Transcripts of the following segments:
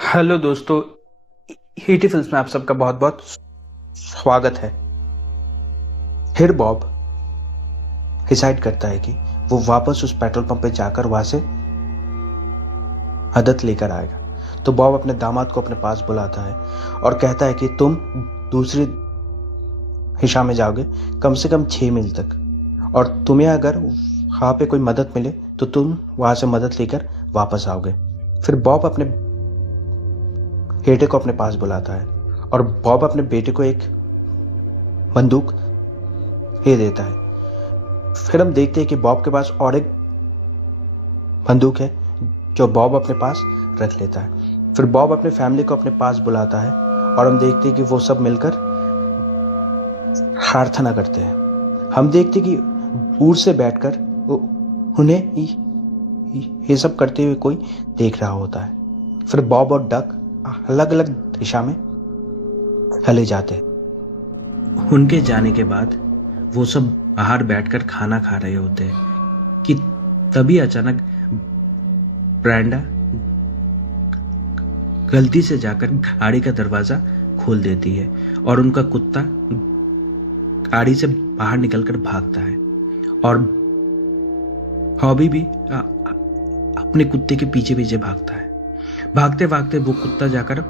Hello दोस्तों, हीटी films में आप सबका बहुत बहुत स्वागत है। फिर बॉब डिसाइड करता है कि वो वापस उस पेट्रोल पंप पे जाकर वहां से मदद लेकर आएगा। तो बॉब अपने दामाद को अपने पास बुलाता है और कहता है कि तुम दूसरी दिशा में जाओगे कम से कम 6 मील तक, और तुम्हें अगर वहां पे कोई मदद मिले तो तुम वहां से मदद लेकर वापस आओगे। फिर बॉब अपने बेटे को अपने पास बुलाता है और बॉब अपने बेटे को एक बंदूक दे देता है। फिर हम देखते हैं कि बॉब के पास और एक बंदूक है जो बॉब अपने पास रख लेता है। फिर बॉब अपने फैमिली को अपने पास बुलाता है और हम देखते हैं कि वो सब मिलकर प्रार्थना करते हैं। हम देखते हैं कि दूर से बैठकर उन्हें ये सब करते हुए कोई देख रहा होता है। फिर बॉब और डक अलग अलग दिशा में चले जाते हैं। उनके जाने के बाद वो सब बाहर बैठकर खाना खा रहे होते हैं कि तभी अचानक ब्रेंडा गलती से जाकर गाड़ी का दरवाजा खोल देती है और उनका कुत्ता गाड़ी से बाहर निकलकर भागता है और हॉबी भी अपने कुत्ते के पीछे पीछे भागता है। भागते भागते वो कुत्ता जाकर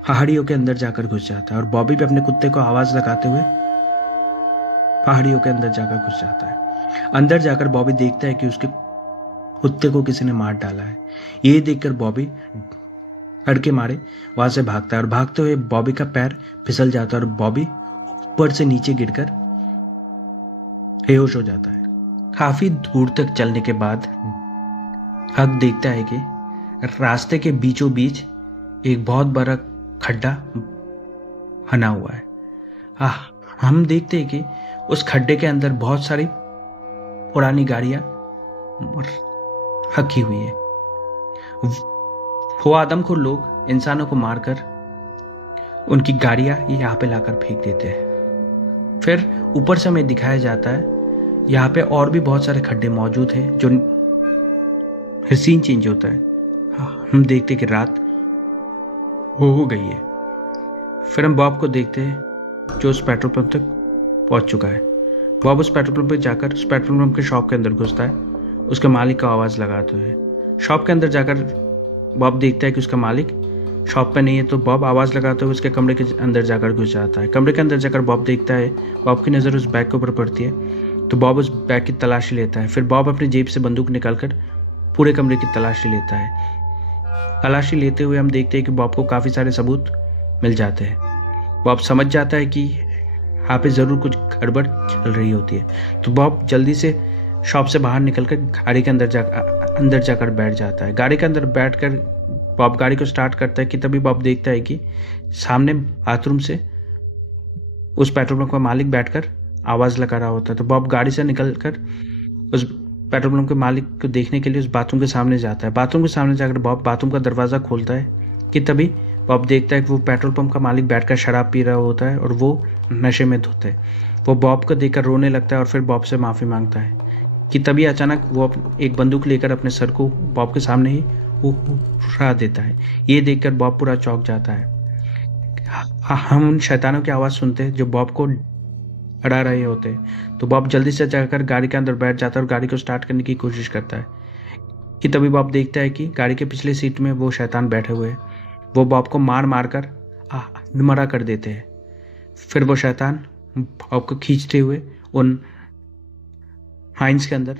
पहाड़ियों के अंदर जाकर घुस जाता है और बॉबी भी अपने कुत्ते को आवाज लगाते हुए पहाड़ियों के अंदर जाकर घुस जाता है। अंदर जाकर बॉबी देखता है कि उसके कुत्ते को किसी ने मार डाला है। ये देखकर बॉबी डर के मारे वहां से भागता है और भागते हुए बॉबी का पैर फिसल जाता है और बॉबी ऊपर से नीचे गिरकर बेहोश हो जाता है। काफी दूर तक चलने के बाद हक देखता है कि रास्ते के बीचों बीच एक बहुत बड़ा खड्डा बना हुआ है। हम देखते हैं कि उस खड्डे के अंदर बहुत सारी पुरानी गाड़ियां रखी हुई है। वो आदमखोर लोग इंसानों को मारकर उनकी गाड़ियां यहाँ पे लाकर फेंक देते हैं। फिर ऊपर से हमें दिखाया जाता है यहाँ पे और भी बहुत सारे खड्डे मौजूद हैं जो सीन चेंज होता है। हम देखते कि रात हो गई है। फिर हम बॉब को देखते हैं जो उस पेट्रोल पंप तक पहुंच चुका है। बॉब उस पेट्रोल पंप पे जाकर उस पेट्रोल पंप के शॉप के अंदर घुसता है, उसके मालिक का आवाज़ लगाते हुए। शॉप के अंदर जाकर बॉब देखता है कि उसका मालिक शॉप पे नहीं है, तो बॉब आवाज़ लगाते हुए उसके कमरे के अंदर जाकर घुस जाता है। कमरे के अंदर जाकर बॉब देखता है, बॉब की नज़र उस बैग के ऊपर पड़ती है, तो बॉब उस बैग की तलाशी लेता है। फिर बॉब अपनी जेब से बंदूक निकालकर पूरे कमरे की तलाशी लेता है। तलाशी लेते हुए हम देखते हैं कि बॉब को काफ़ी सारे सबूत मिल जाते हैं। बॉब समझ जाता है कि यहाँ पे ज़रूर कुछ गड़बड़ चल रही होती है, तो बॉब जल्दी से शॉप से बाहर निकलकर गाड़ी के अंदर जाकर बैठ जाता है। गाड़ी के अंदर बैठकर बॉब गाड़ी को स्टार्ट करता है कि तभी बॉब देखता है कि सामने बाथरूम से उस पेट्रोल पंप का मालिक बैठकर आवाज़ लगा रहा होता है। तो बॉब गाड़ी से निकलकर उस पेट्रोल पंप के मालिक को देखने के लिए उस बाथरूम के सामने जाता है। बाथरूम के सामने जाकर बॉब बाथरूम का दरवाज़ा खोलता है कि तभी बॉब देखता है कि वो पेट्रोल पंप का मालिक बैठकर शराब पी रहा होता है और वो नशे में धुत है। वो बॉब को देखकर रोने लगता है और फिर बॉब से माफ़ी मांगता है कि तभी अचानक वो एक बंदूक लेकर अपने सर को बॉब के सामने ही उड़ा देता है। ये देखकर बॉब पूरा चौंक जाता है। हम उन शैतानों की आवाज़ सुनते हैं जो बॉब को डरा रहे होते हैं, तो बॉब जल्दी से जाकर गाड़ी के अंदर बैठ जाता है और गाड़ी को स्टार्ट करने की कोशिश करता है कि तभी बॉब देखता है कि गाड़ी के पिछले सीट में वो शैतान बैठे हुए हैं। वो बॉब को मार मार कर मरा कर देते हैं। फिर वो शैतान बॉब को खींचते हुए उन माइंस के अंदर